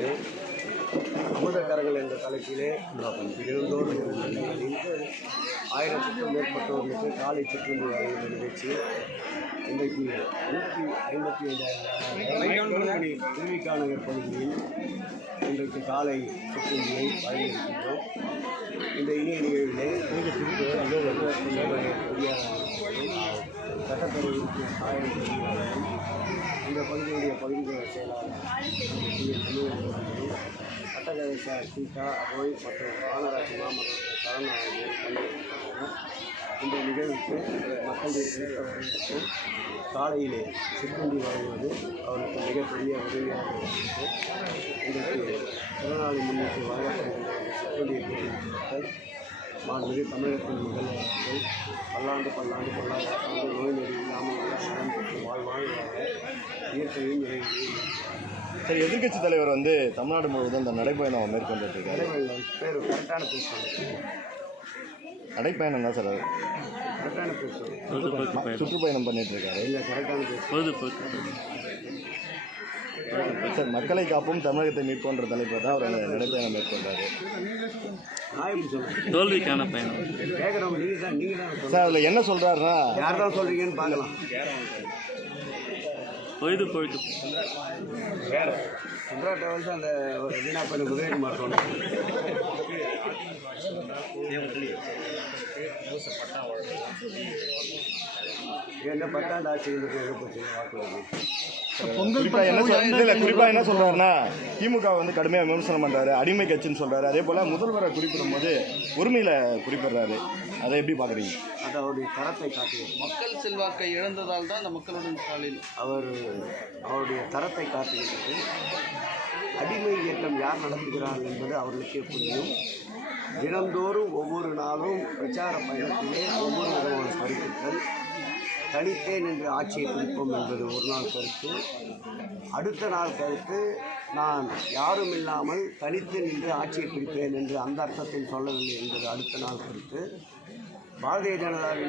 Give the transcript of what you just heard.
முன்னிட்டு அமுதக்கரங்கள் என்ற தலைப்பிலே தினந்தோறும் நிகழ்ச்சிகளில் 1000க்கும் மேற்பட்டோர்களுக்கு காலை சிற்றுண்டி வழங்கிய நிகழ்ச்சி இன்றைக்கு 155,000 திருவிக்கா நகர் பகுதியில் இன்றைக்கு காலை சிற்றுண்டியை வழங்கியிருக்கின்றோம். இந்த இனிய நிகழ்விலே சட்டப்பேரவைக்கு 1000 இந்த பகுதியுடைய பகுதிகளை செயலாளர் சட்டக்கலை சீதா ரோய் மற்றும் மாநகராட்சி மாமன்ற சரண் ஆகியோர் பங்கேற்கின்றனர். இந்த நிகழ்வுக்கு மக்களுடைய காலையிலே சிற்றுண்டி வழங்குவது அவருக்கு மிகப்பெரிய உதவியாக இருக்கிறது. இன்றைக்கு பிறநாளை முன்னிட்டு வழங்கப்படுகின்ற சிற்றுண்டியை பெறுகின்ற மாண்புமிகு தமிழகத்தின் முதல்வர்கள் பல்லாண்டு பொருளாதார நோய் நொடி இல்லாமல் நலம் பெற்று வாழ்வாழ்வாக இயற்கையும் நிறைவு. சரி, எதிர்கட்சி தலைவர் தமிழ்நாடு முழுவதும் இந்த நடைப்பயணம் மேற்கொண்டிருக்காரு. பேர் கரெக்டான பேசுவாங்க. நடைப்பயணம் தான் சார், அது கரெக்டான பேசுவாங்க. சுற்றுப்பயணம் பண்ணிட்டு இருக்காரு. இல்லை, கரெக்டான பேசுவாங்க சார். மக்களை காப்பும் தமிழகத்தை மீட்போன்ற தலைப்பு தான் அவர் நடைப்பயணம் மேற்கொண்டாரு. தோல்விக்கான பயணம் கேட்குறோம். நீங்கள் தான் சார் அதில் என்ன சொல்கிறாருன்னா, யார் தான் சொல்கிறீங்கன்னு பார்க்கலாம். பொழுது வேறு சுப்ரா டிராவல்ஸ் அந்த வீணா பண்ண உதயகுமார் சொன்னார். என்ன 10ஆண்டு ஆட்சி போச்சு வாக்குறுதி. குறிப்பா என்ன சொல்றாருன்னா, திமுக கடுமையாக விமர்சனம் பண்றாரு, அடிமை கட்சின்னு சொல்றாரு. அதே போல முதல்வரை குறிப்பிடும் போது உரிமையில குறிப்பிடுறாரு. அதை எப்படி பாக்குறீங்க? அது அவருடைய தரத்தை காட்டுகிறது. மக்கள் செல்வாக்கை இழந்ததால் தான் அந்த மக்களுடன் ஸ்டாலின் அவருடைய தரத்தை காட்டுகிறது. அடிமை இயக்கம் யார் நடத்துகிறார்கள் என்பது அவர்களுக்கே புரியும். தினந்தோறும் ஒவ்வொரு நாளும் பிரச்சார பயணத்திலே ஒவ்வொரு விதமான கருத்துக்கள். தனித்தே நின்று ஆட்சியை பிடிப்போம் என்பது ஒரு நாள் கருத்து. அடுத்த நாள் கருத்து, நான் யாரும் இல்லாமல் தனித்து நின்று ஆட்சியை பிடிப்பேன் என்று அந்த அர்த்தத்தில் சொல்லவில்லை என்பது அடுத்த நாள் கருத்து. பாரதிய ஜனதாவிலே